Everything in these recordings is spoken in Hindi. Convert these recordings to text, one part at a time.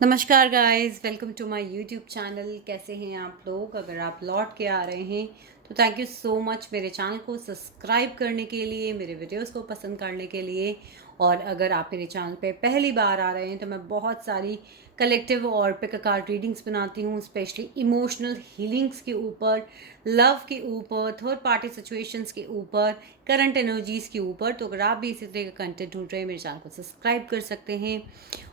नमस्कार guys, welcome to my YouTube channel. कैसे हैं आप लोग? अगर आप लौट के आ रहे हैं तो थैंक यू सो मच मेरे चैनल को सब्सक्राइब करने के लिए, मेरे वीडियोस को पसंद करने के लिए। और अगर आप मेरे चैनल पे पहली बार आ रहे हैं तो मैं बहुत सारी कलेक्टिव और पिक अ कार्ड रीडिंग्स बनाती हूँ, स्पेशली इमोशनल हीलिंग्स के ऊपर, लव के ऊपर, थर्ड पार्टी सिचुएशंस के ऊपर, करंट एनर्जीज के ऊपर। तो अगर आप भी इसी तरह का कंटेंट ढूंढ रहे हैं, मेरे चैनल को सब्सक्राइब कर सकते हैं।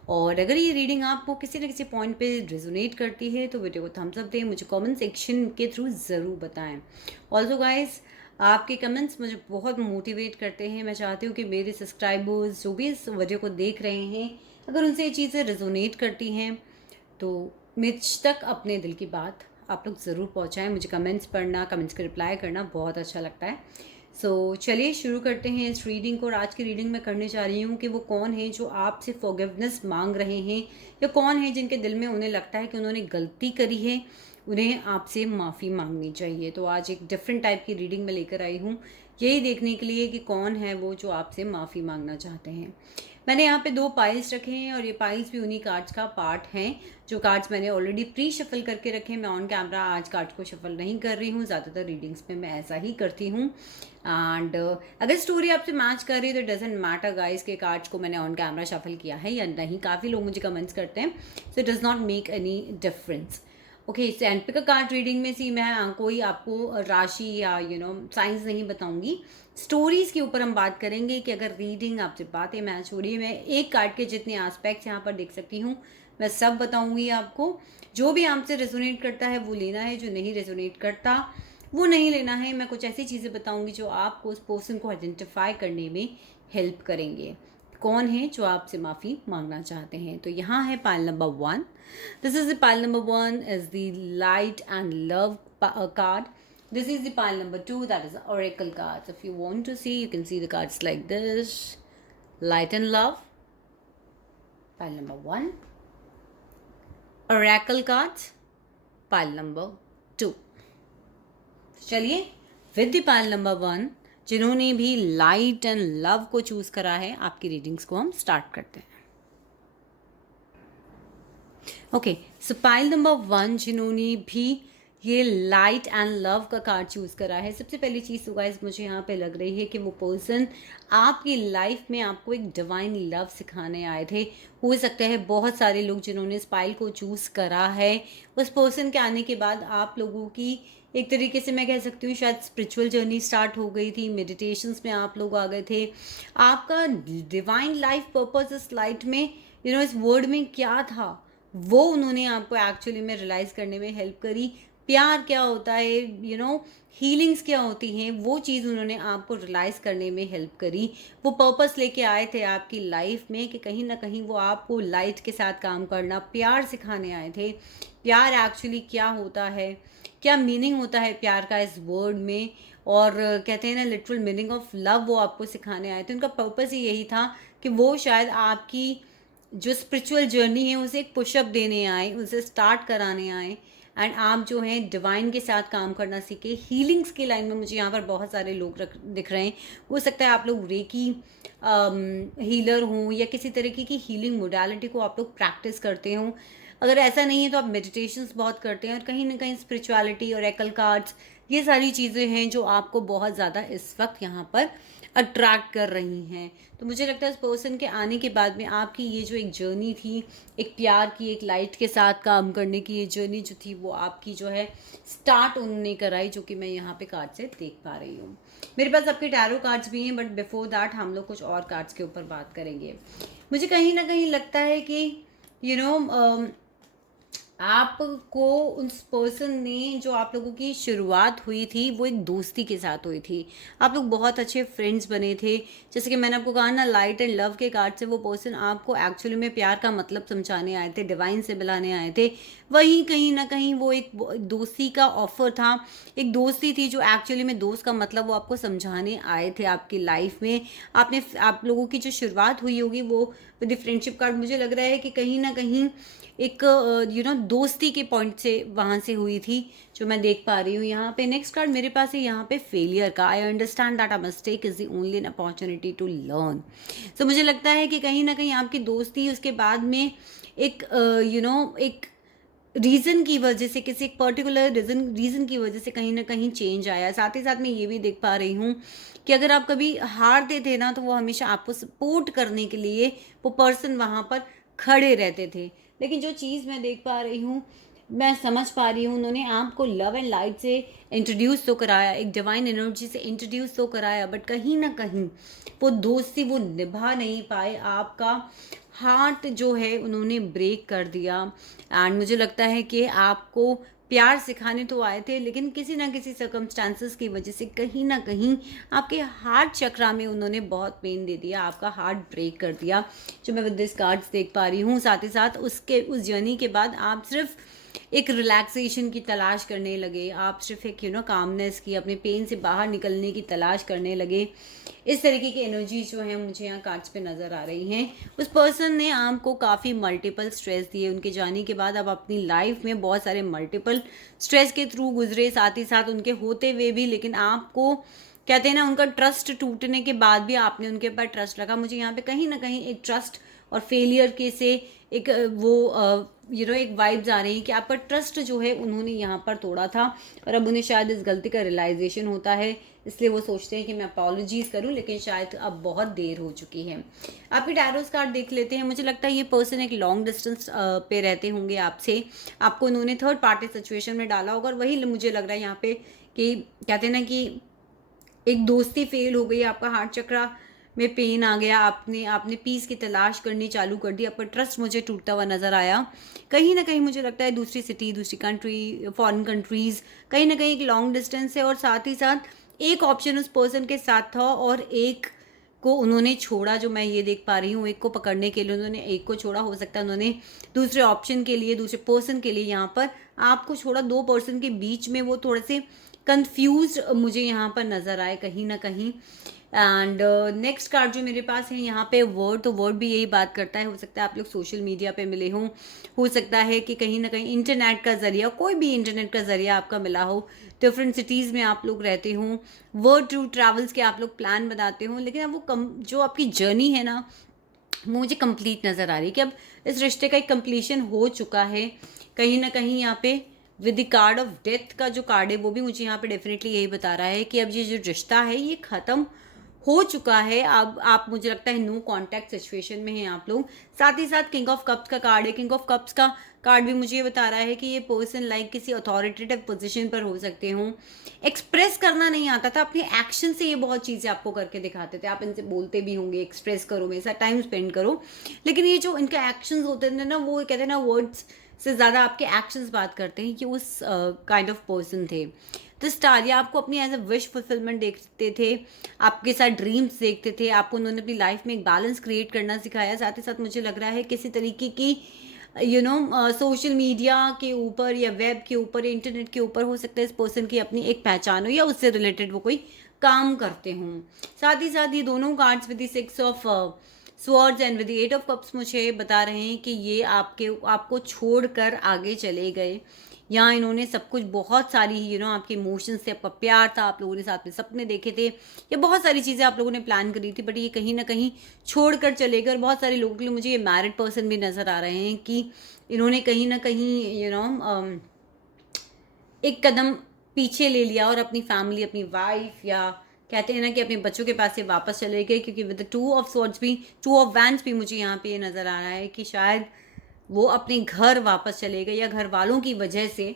और अगर ये रीडिंग आपको किसी न किसी पॉइंट पे रेजोनेट करती है तो वीडियो को थम्स अप दें, मुझे कमेंट सेक्शन के थ्रू ज़रूर बताएं। ऑल्सो गाइस, आपके कमेंट्स मुझे बहुत मोटिवेट करते हैं। मैं चाहती हूँ कि मेरे सब्सक्राइबर्स जो भी इस वीडियो को देख रहे हैं, अगर उनसे ये चीज़ें रेजोनेट करती हैं तो मुझ तक अपने दिल की बात आप लोग ज़रूर पहुँचाएँ। मुझे कमेंट्स पढ़ना, कमेंट्स का रिप्लाई करना बहुत अच्छा लगता है। चलिए शुरू करते हैं इस रीडिंग को। और आज की रीडिंग मैं करने जा रही हूँ कि वो कौन है जो आपसे फॉरगिवनेस मांग रहे हैं, या कौन है जिनके दिल में उन्हें लगता है कि उन्होंने गलती करी है, उन्हें आपसे माफ़ी मांगनी चाहिए। तो आज एक डिफरेंट टाइप की रीडिंग मैं लेकर आई हूँ, यही देखने के लिए कि कौन है वो जो आपसे माफ़ी मांगना चाहते हैं। मैंने यहाँ पे 2 पाइल्स रखे हैं और ये पाइल्स भी उन्हीं कार्ड्स का पार्ट हैं। जो कार्ड्स मैंने ऑलरेडी प्री शफल करके रखे हैं। मैं ऑन कैमरा आज कार्ड्स को शफल नहीं कर रही हूँ, ज़्यादातर रीडिंग्स में मैं ऐसा ही करती हूँ। एंड अगर स्टोरी आपसे मैच कर रही है तो डजेंट मैटर गाइस के कार्ड्स को मैंने ऑन कैमरा शफल किया है या नहीं। काफ़ी लोग मुझे कमेंट्स करते हैं, so it does not make any difference. Okay, and pick a card reading में सी मैं कोई आपको राशि या साइंस नहीं बताऊंगी। स्टोरीज के ऊपर हम बात करेंगे कि अगर रीडिंग आपसे बातें मैच हो रही है, मैं एक कार्ड के जितने एस्पेक्ट्स यहाँ पर देख सकती हूँ मैं सब बताऊंगी आपको। जो भी आपसे रेजोनेट करता है वो लेना है, जो नहीं रेजोनेट करता वो नहीं लेना है। मैं कुछ ऐसी चीज़ें बताऊंगी जो आपको उस पर्सन को आइडेंटिफाई करने में हेल्प करेंगे। कौन है जो आपसे माफ़ी मांगना चाहते हैं? तो यहाँ है pile number 1। This is the pile number 1 is the light and love card. This is the pile number 2, that is the oracle cards. If you want to see, you can see the cards like this. Light and love, pile number 1. Oracle cards, pile number 2. चलिए विद द पाइल नंबर 1 जिन्होंने भी लाइट एंड लव को चूज करा है, आपकी रीडिंग्स को हम स्टार्ट करते हैं। ओके, सो पाइल नंबर 1 जिन्होंने भी ये लाइट एंड लव का कार्ड चूज़ करा है, सबसे पहली चीज़ तो गाइस मुझे यहाँ पे लग रही है कि वो पर्सन आपकी लाइफ में आपको एक डिवाइन लव सिखाने आए थे। हो सकता है बहुत सारे लोग जिन्होंने इस पाइल को चूज़ करा है, उस पर्सन के आने के बाद आप लोगों की एक तरीके से मैं कह सकती हूँ शायद स्पिरिचुअल जर्नी स्टार्ट हो गई थी। मेडिटेशंस में आप लोग आ गए थे। आपका डिवाइन लाइफ पर्पस इस लाइट में इस वर्ड में क्या था, वो उन्होंने आपको एक्चुअली में रियलाइज करने में हेल्प करी। प्यार क्या होता है, हीलिंग्स क्या होती हैं, वो चीज़ उन्होंने आपको रियलाइज करने में हेल्प करी। वो पर्पस लेके आए थे आपकी लाइफ में कि कहीं ना कहीं वो आपको लाइट के साथ काम करना, प्यार सिखाने आए थे। प्यार एक्चुअली क्या होता है, क्या मीनिंग होता है प्यार का इस वर्ड में, और कहते हैं ना लिटरल मीनिंग ऑफ लव, वो आपको सिखाने आए थे। उनका पर्पस ही यही था कि वो शायद आपकी जो स्पिरिचुअल जर्नी है उसे एक पुशअप देने आए, उसे स्टार्ट कराने आए। एंड आप जो हैं डिवाइन के साथ काम करना सीखे। हीलिंग्स की लाइन में मुझे यहाँ पर बहुत सारे लोग दिख रहे हैं। हो सकता है आप लोग रेकी हीलर हों या किसी तरीके की हीलिंग मोडालिटी को आप लोग प्रैक्टिस करते हों। अगर ऐसा नहीं है तो आप मेडिटेशंस बहुत करते हैं, और कहीं ना कहीं स्पिरिचुअलिटी और एकल कार्ड्स, ये सारी चीज़ें हैं जो आपको बहुत ज़्यादा इस वक्त यहाँ पर अट्रैक्ट कर रही हैं। तो मुझे लगता है इस पर्सन के आने के बाद में आपकी ये जो एक जर्नी थी, एक प्यार की, एक लाइट के साथ काम करने की ये जर्नी जो थी, वो आपकी जो है स्टार्ट उन्होंने कराई, जो कि मैं यहाँ पे कार्ड से देख पा रही हूँ। मेरे पास आपके टैरो कार्ड्स भी हैं, बट बिफोर दैट हम लोग कुछ और कार्ड्स के ऊपर बात करेंगे। मुझे कहीं ना कहीं लगता है कि यू you नो know, आपको उस पर्सन ने, जो आप लोगों की शुरुआत हुई थी वो एक दोस्ती के साथ हुई थी। आप लोग बहुत अच्छे फ्रेंड्स बने थे। जैसे कि मैंने आपको कहा ना, लाइट एंड लव के कार्ड से वो पर्सन आपको एक्चुअली में प्यार का मतलब समझाने आए थे, डिवाइन से मिलाने आए थे। वहीं कहीं ना कहीं वो एक दोस्ती का ऑफर था, एक दोस्ती थी जो एक्चुअली में दोस्त का मतलब वो आपको समझाने आए थे आपकी लाइफ में। आप लोगों की जो शुरुआत हुई होगी वो विद द फ्रेंडशिप कार्ड मुझे लग रहा है कि कहीं ना कहीं एक दोस्ती के पॉइंट से वहाँ से हुई थी, जो मैं देख पा रही हूँ यहाँ पे। नेक्स्ट कार्ड मेरे पास है यहाँ पे फेलियर का। I understand that a mistake is the only an opportunity to learn. So मुझे लगता है कि कहीं ना कहीं आपकी दोस्ती उसके बाद में एक एक रीज़न की वजह से, किसी एक पर्टिकुलर रीज़न की वजह से कहीं ना कहीं चेंज आया। साथ ही साथ मैं ये भी देख पा रही हूँ कि अगर आप कभी हारते थे ना, तो वो हमेशा आपको सपोर्ट करने के लिए वो पर्सन वहाँ पर खड़े रहते थे। लेकिन जो चीज़ मैं देख पा रही हूँ, मैं समझ पा रही हूँ, उन्होंने आपको लव एंड लाइट से इंट्रोड्यूस तो कराया, एक डिवाइन एनर्जी से इंट्रोड्यूस तो कराया, बट कहीं ना कहीं वो दोस्ती वो निभा नहीं पाए। आपका हार्ट जो है उन्होंने ब्रेक कर दिया। एंड मुझे लगता है कि आपको प्यार सिखाने तो आए थे, लेकिन किसी ना किसी सर्कमस्टांसेस की वजह से कहीं ना कहीं आपके हार्ट चक्रा में उन्होंने बहुत पेन दे दिया, आपका हार्ट ब्रेक कर दिया, जो मैं विद दिस कार्ड्स देख पा रही हूँ। साथ ही साथ उस जर्नी के बाद आप सिर्फ एक रिलैक्सेशन की तलाश करने लगे, आप सिर्फ एक कामनेस की, अपने पेन से बाहर निकलने की तलाश करने लगे। इस तरीके की एनर्जी जो है मुझे यहाँ कार्ड्स पे नज़र आ रही हैं। उस पर्सन ने आपको काफ़ी मल्टीपल स्ट्रेस दिए। उनके जाने के बाद आप अपनी लाइफ में बहुत सारे मल्टीपल स्ट्रेस के थ्रू गुजरे, साथ ही साथ उनके होते हुए भी। लेकिन आपको कहते हैं ना, उनका ट्रस्ट टूटने के बाद भी आपने उनके ऊपर ट्रस्ट रखा। मुझे यहाँ पे कहीं ना कहीं एक ट्रस्ट और फेलियर के से एक एक वाइब्स आ रही है कि आपका ट्रस्ट जो है उन्होंने यहाँ पर तोड़ा था, और अब उन्हें शायद इस गलती का रियलाइजेशन होता है, इसलिए वो सोचते हैं कि मैं अपॉलॉजीज करूं, लेकिन शायद अब बहुत देर हो चुकी है। आपके टैरोस कार्ड देख लेते हैं। मुझे लगता है ये पर्सन एक लॉन्ग डिस्टेंस पे रहते होंगे आपसे, आपको उन्होंने थर्ड पार्टी सिचुएशन में डाला होगा, और वही मुझे लग रहा है यहाँ पे कि कहते हैं ना कि एक दोस्ती फेल हो गई, आपका हार्ट चक्रा में पेन आ गया, आपने आपने पीस की तलाश करनी चालू कर दी, आपका ट्रस्ट मुझे टूटता हुआ नज़र आया। कहीं ना कहीं मुझे लगता है दूसरी सिटी, दूसरी कंट्री, फॉरेन कंट्रीज़, कहीं ना कहीं एक लॉन्ग डिस्टेंस है, और साथ ही साथ एक ऑप्शन उस पर्सन के साथ था और एक को उन्होंने छोड़ा, जो मैं ये देख पा रही हूँ। एक को पकड़ने के लिए उन्होंने एक को छोड़ा, हो सकता है उन्होंने दूसरे ऑप्शन के लिए, दूसरे पर्सन के लिए यहाँ पर आपको छोड़ा। दो पर्सन के बीच में वो थोड़े से कंफ्यूज मुझे यहाँ पर नज़र आए कहीं ना कहीं। एंड नेक्स्ट कार्ड जो मेरे पास है यहाँ पे वर्ड, तो वर्ड भी यही बात करता है। हो सकता है आप लोग सोशल मीडिया पे मिले हों, हो सकता है कि कहीं ना कहीं इंटरनेट का ज़रिया, कोई भी इंटरनेट का ज़रिया आपका मिला हो, डिफरेंट सिटीज़ में आप लोग रहते हों, वर्ड टू ट्रैवल्स के आप लोग प्लान बनाते हों, लेकिन अब वो जो आपकी जर्नी है ना, वो मुझे कंप्लीट नज़र आ रही है कि अब इस रिश्ते का एक कंप्लीशन हो चुका है। कहीं ना कहीं यहाँ पे with the card of death का जो कार्ड है, वो भी मुझे यहाँ पे डेफिनेटली यही बता रहा है कि अब ये जो रिश्ता है ये ख़त्म हो चुका है। अब आप, मुझे लगता है, नो कांटेक्ट सिचुएशन में हैं आप लोग। साथ ही साथ किंग ऑफ कप्स का कार्ड है। किंग ऑफ कप्स का कार्ड भी मुझे ये बता रहा है कि ये पर्सन लाइक किसी अथॉरिटेटिव पोजीशन पर हो सकते हों। एक्सप्रेस करना नहीं आता था, अपने एक्शन से ये बहुत चीज़ें आपको करके दिखाते थे। आप इनसे बोलते भी होंगे एक्सप्रेस करो, मेरे साथ टाइम स्पेंड करो, लेकिन ये जो इनके एक्शंस होते थे ना, वो कहते हैं ना, वर्ड्स से ज़्यादा आपके एक्शंस बात करते हैं। कि उस काइंड ऑफ पर्सन थे। तो स्टार, या आपको अपनी एज अ विश फुलफिलमेंट देखते थे, आपके साथ ड्रीम्स देखते थे, आपको उन्होंने अपनी लाइफ में एक बैलेंस क्रिएट करना सिखाया। साथ ही साथ मुझे लग रहा है किसी तरीके की सोशल मीडिया के ऊपर या वेब के ऊपर या इंटरनेट के ऊपर हो सकता है इस पर्सन की अपनी एक पहचान हो, या उससे रिलेटेड वो कोई काम करते हों। साथ ही साथ ये दोनों cards with the 6 of swords and with the 8 of cups मुझे बता रहे हैं कि ये आपको छोड़कर आगे चले गए। यहाँ इन्होंने सब कुछ, बहुत सारी आपके इमोशंस से, आपका प्यार था, आप लोगों ने साथ में सपने देखे थे, ये बहुत सारी चीज़ें आप लोगों ने प्लान करी थी, बट ये कहीं ना कहीं छोड़कर चले गए। और बहुत सारे लोगों के लिए मुझे ये मैरिड पर्सन भी नज़र आ रहे हैं कि इन्होंने कहीं ना कहीं एक कदम पीछे ले लिया और अपनी फैमिली, अपनी वाइफ, या कहते हैं ना कि अपने बच्चों के पास से वापस चले गए। क्योंकि विद द 2 ऑफ स्वॉर्ड्स भी, 2 ऑफ वैंड्स भी मुझे यहाँ पे ये नज़र आ रहा है कि शायद वो अपने घर वापस चले गए, या घर वालों की वजह से।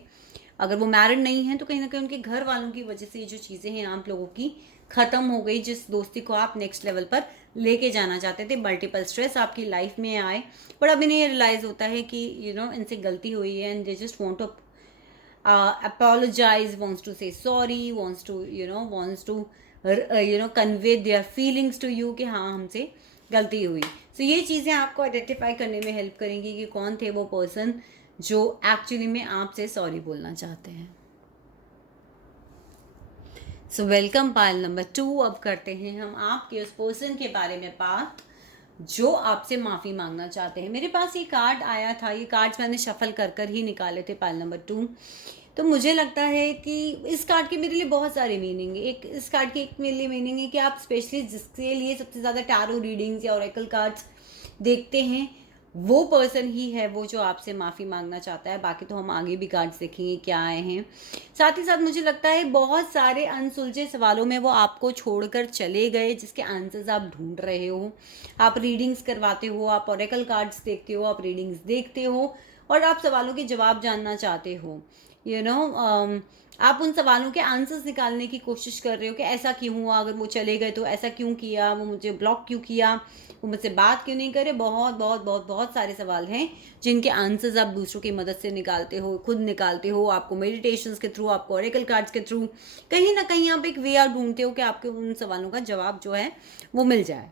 अगर वो मैरिड नहीं है तो कहीं ना कहीं उनके घर वालों की वजह से ये जो चीज़ें हैं आप लोगों की ख़त्म हो गई, जिस दोस्ती को आप नेक्स्ट लेवल पर लेके जाना चाहते थे। मल्टीपल स्ट्रेस आपकी लाइफ में आए, बट अब इन्हें रियलाइज़ होता है कि इनसे गलती हुई है, and they just want to apologize, wants to say sorry, wants to convey their feelings to you कि हाँ, हमसे गलती हुई। So ये चीज़ें आपको आइडेंटिफाई करने में हेल्प करेंगी कि कौन थे वो पर्सन जो एक्चुअली में आपसे सॉरी बोलना चाहते हैं। So welcome pile number 2। अब करते हैं हम आपके उस पर्सन के बारे में बात जो आपसे माफ़ी मांगना चाहते हैं। मेरे पास ये कार्ड आया था, ये कार्ड्स मैंने शफल कर कर ही निकाले थे, पाइल नंबर 2। तो मुझे लगता है कि इस कार्ड के मेरे लिए बहुत सारे मीनिंग है। एक इस कार्ड की एक मेरे लिए मीनिंग है कि आप स्पेशली जिसके लिए सबसे ज़्यादा टैरो रीडिंग्स या ओरेकल कार्ड्स देखते हैं, वो पर्सन ही है वो जो आपसे माफ़ी मांगना चाहता है। बाकी तो हम आगे भी कार्ड्स देखेंगे क्या आए हैं। साथ ही साथ मुझे लगता है बहुत सारे अनसुलझे सवालों में वो आपको छोड़कर चले गए, जिसके आंसर्स आप ढूंढ रहे हो। आप रीडिंग्स करवाते हो, आप ओरेकल कार्ड्स देखते हो, आप रीडिंग्स देखते हो, और आप सवालों के जवाब जानना चाहते हो। यू नो आप उन सवालों के आंसर्स निकालने की कोशिश कर रहे हो कि ऐसा क्यों हुआ, अगर वो चले गए तो ऐसा क्यों किया, वो मुझे ब्लॉक क्यों किया, वो मुझसे बात क्यों नहीं करे। बहुत बहुत बहुत बहुत सारे सवाल हैं जिनके आंसर्स आप दूसरों की मदद से निकालते हो, खुद निकालते हो, आपको मेडिटेशंस के थ्रू, आपको ओरेकल कार्ड्स के थ्रू कहीं ना कहीं आप एक वे आउट ढूंढते हो कि आपके उन सवालों का जवाब जो है वो मिल जाए।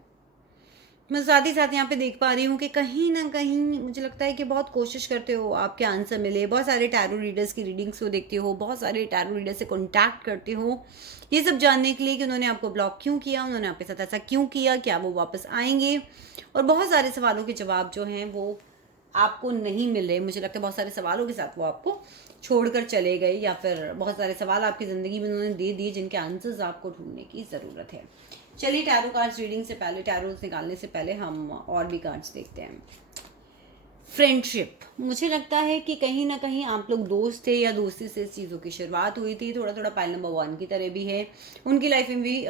मैं साथ ही साथ यहाँ पे देख पा रही हूँ कि कहीं ना कहीं मुझे लगता है कि बहुत कोशिश करते हो आपके आंसर मिले। बहुत सारे टैरो रीडर्स की रीडिंग्स को देखते हो, बहुत सारे टैरो रीडर से कॉन्टैक्ट करते हो, ये सब जानने के लिए कि उन्होंने आपको ब्लॉक क्यों किया, उन्होंने आपके साथ ऐसा क्यों किया, क्या वो वापस आएंगे। और बहुत सारे सवालों के जवाब जो हैं वो आपको नहीं मिल रहे। मुझे लगता है बहुत सारे सवालों के साथ वो आपको छोड़कर चले गए, या फिर बहुत सारे सवाल आपकी ज़िंदगी में उन्होंने दे दिए जिनके आंसर्स आपको ढूंढने की ज़रूरत है। चलिए टैरो कार्ड्स रीडिंग से पहले, टैरोस निकालने से पहले हम और भी कार्ड्स देखते हैं। फ्रेंडशिप, मुझे लगता है कि कहीं ना कहीं आप लोग दोस्त थे, या दोस्ती से चीज़ों की शुरुआत हुई थी। थोड़ा थोड़ा पाइल नंबर 1 की तरह भी है, उनकी लाइफ में भी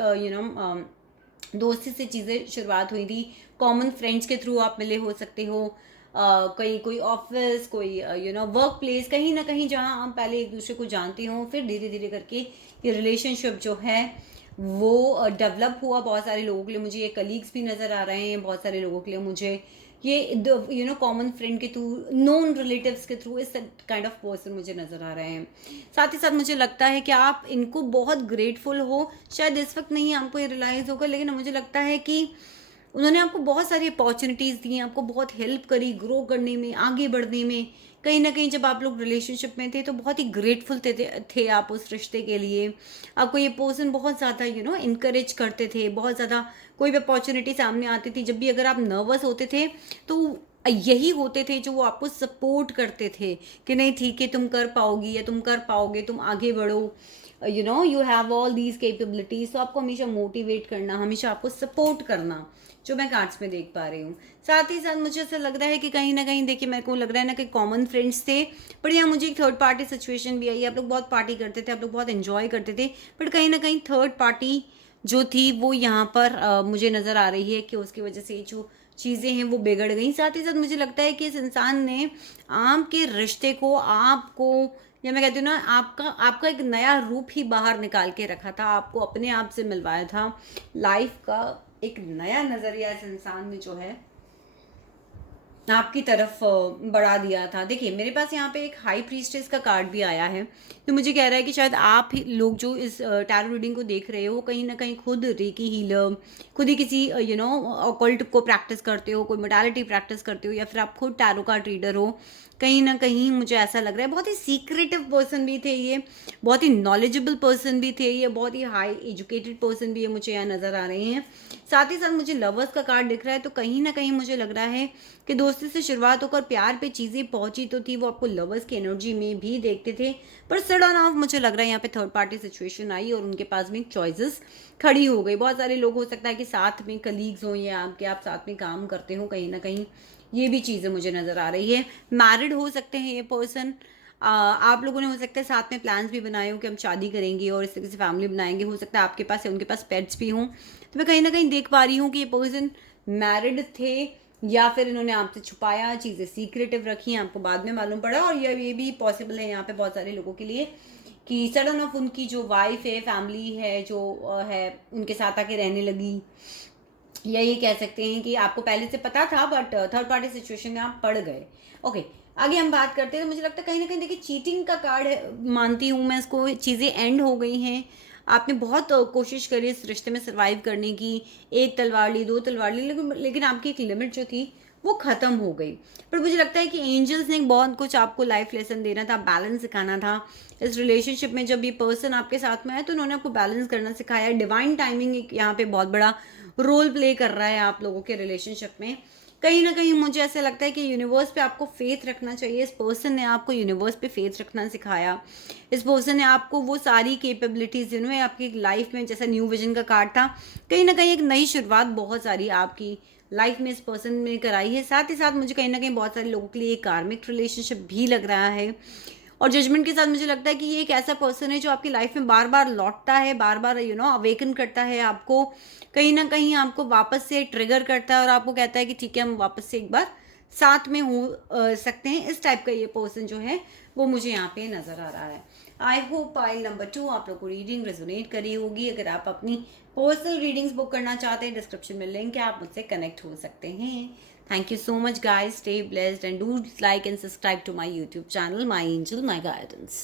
दोस्ती से चीज़ें शुरुआत हुई थी। कॉमन फ्रेंड्स के थ्रू आप मिले हो सकते हो, कहीं कोई ऑफिस, कोई वर्क प्लेस, कहीं ना कहीं जहाँ आप पहले एक दूसरे को जानते हो, फिर धीरे धीरे करके ये रिलेशनशिप जो है वो डेवलप हुआ। बहुत सारे लोगों के लिए मुझे ये कलीग्स भी नज़र आ रहे हैं, बहुत सारे लोगों के लिए मुझे ये कॉमन फ्रेंड के थ्रू, नोन रिलेटिव्स के थ्रू, इस काइंड ऑफ पर्सन मुझे नज़र आ रहे हैं। साथ ही साथ मुझे लगता है कि आप इनको बहुत ग्रेटफुल हो। शायद इस वक्त नहीं आपको ये रियलाइज़ होगा, लेकिन मुझे लगता है कि उन्होंने आपको बहुत सारी अपॉर्चुनिटीज़ दी, आपको बहुत हेल्प करी ग्रो करने में, आगे बढ़ने में। कहीं ना कहीं जब आप लोग रिलेशनशिप में थे तो बहुत ही ग्रेटफुल थे आप उस रिश्ते के लिए। आपको ये पर्सन बहुत ज़्यादा इनकरेज करते थे, बहुत ज़्यादा। कोई भी अपॉर्चुनिटी सामने आती थी, जब भी अगर आप नर्वस होते थे तो यही होते थे जो वो आपको सपोर्ट करते थे कि नहीं ठीक है, तुम कर पाओगी या तुम कर पाओगे, तुम आगे बढ़ो, you have all these capabilities. तो आपको हमेशा मोटिवेट करना, हमेशा आपको सपोर्ट करना, जो मैं कार्ड्स में देख पा रही हूँ। साथ ही साथ मुझे ऐसा लग रहा है कि कहीं ना कहीं, देखिए मेरे को लग रहा है ना कि कॉमन फ्रेंड्स थे, पर यहाँ मुझे एक थर्ड पार्टी सिचुएशन भी आई। आप लोग बहुत पार्टी करते थे, आप लोग बहुत एंजॉय करते थे, बट कहीं ना कहीं थर्ड पार्टी जो थी वो यहाँ पर मुझे नज़र आ रही है कि उसकी वजह से जो चीज़ें हैं वो बिगड़ गई। साथ ही साथ मुझे लगता है कि इस इंसान ने आपके रिश्ते को, आपको, या मैं कहती हूँ ना, आपका आपका एक नया रूप ही बाहर निकाल के रखा था, आपको अपने आप से मिलवाया था। लाइफ का एक नया नज़रिया इस इंसान ने जो है आपकी तरफ बढ़ा दिया था। देखिए मेरे पास यहाँ पे एक हाई प्रीस्टेस का कार्ड भी आया है, तो मुझे कह रहा है कि शायद आप ही लोग जो इस टैरो रीडिंग को देख रहे हो, कहीं ना कहीं खुद रेकी हीलर, खुद ही किसी ऑकल्ट को प्रैक्टिस करते हो, कोई मोडालिटी प्रैक्टिस करते हो, या फिर आप खुद टैरो कार्ड रीडर हो। कहीं ना कहीं मुझे ऐसा लग रहा है बहुत ही सीक्रेटिव पर्सन भी थे ये, बहुत ही नॉलेजेबल पर्सन भी थे ये, बहुत ही हाई एजुकेटेड पर्सन भी ये मुझे यहाँ नज़र आ रहे हैं। साथ ही साथ मुझे लवर्स का कार्ड दिख रहा है, तो कहीं ना कहीं मुझे लग रहा है कि दोस्ती से शुरुआत होकर प्यार पे चीज़ें पहुंची तो थी, वो आपको लवर्स की एनर्जी में भी देखते थे, पर सडन ऑफ मुझे लग रहा है यहाँ पे थर्ड पार्टी सिचुएशन आई और उनके पास में चॉइसेस खड़ी हो गई। बहुत सारे लोग हो सकता है कि साथ में कलीग्स हों, या आपके आप साथ में काम करते हो, कहीं ना कहीं ये भी चीज़ें मुझे नज़र आ रही है। मैरिड हो सकते हैं ये पर्सन, आप लोगों ने हो सकता है साथ में प्लान्स भी बनाए हो कि हम शादी करेंगे और इस तरीके से फैमिली बनाएंगे। हो सकता है आपके पास या उनके पास पेट्स भी हों। तो मैं कहीं ना कहीं देख पा रही हूँ कि ये पर्सन मैरिड थे, या फिर इन्होंने आपसे छुपाया, चीज़ें सीक्रेटिव रखी, आपको बाद में मालूम पड़ा। और ये भी पॉसिबल है यहाँ पे बहुत सारे लोगों के लिए कि सडन ऑफ उनकी जो वाइफ है, फैमिली है जो है, उनके साथ आके रहने लगी, या ये कह सकते हैं कि आपको पहले से पता था बट थर्ड पार्टी सिचुएशन में आप पड़ गए। ओके, आगे हम बात करते हैं। तो मुझे लगता है कहीं ना कहीं, देखिए चीटिंग का कार्ड है, मानती हूँ मैं इसको, चीज़ें एंड हो गई हैं। आपने बहुत कोशिश करी इस रिश्ते में सर्वाइव करने की, एक तलवार ली, दो तलवार ली, लेकिन आपकी एक लिमिट जो थी वो ख़त्म हो गई। पर मुझे लगता है कि एंजल्स ने बहुत कुछ आपको लाइफ लेसन देना था, बैलेंस सिखाना था। इस रिलेशनशिप में जब ये पर्सन आपके साथ में आया तो उन्होंने आपको बैलेंस करना सिखाया। डिवाइन टाइमिंग एक यहाँ पे बहुत बड़ा रोल प्ले कर रहा है आप लोगों के रिलेशनशिप में। कहीं ना कहीं मुझे ऐसा लगता है कि यूनिवर्स पे आपको फेथ रखना चाहिए। इस पर्सन ने आपको यूनिवर्स पे फेथ रखना सिखाया। इस पर्सन ने आपको वो सारी कैपेबिलिटीज आपकी लाइफ में, जैसा न्यू विजन का कार्ड था, कहीं ना कहीं एक नई शुरुआत बहुत सारी आपकी लाइफ में इस पर्सन ने कराई है। साथ ही साथ मुझे कहीं ना कहीं बहुत सारे लोगों के लिए एक कार्मिक रिलेशनशिप भी लग रहा है। और जजमेंट के साथ मुझे लगता है कि ये एक ऐसा पर्सन है जो आपकी लाइफ में बार बार लौटता है, बार बार अवेकन करता है आपको, कहीं ना कहीं आपको वापस से ट्रिगर करता है और आपको कहता है कि ठीक है, हम वापस से एक बार साथ में हो सकते हैं। इस टाइप का ये पर्सन जो है वो मुझे यहाँ पे नज़र आ रहा है। आई होप पाइल नंबर 2 आप लोग को रीडिंग रेजोनेट करी होगी। अगर आप अपनी पर्सनल रीडिंग्स बुक करना चाहते हैं, डिस्क्रिप्शन में लिंक है, आप मुझसे कनेक्ट हो सकते हैं। Thank you so much, guys. Stay blessed and do like and subscribe to my YouTube channel, My Angel, My Guidance.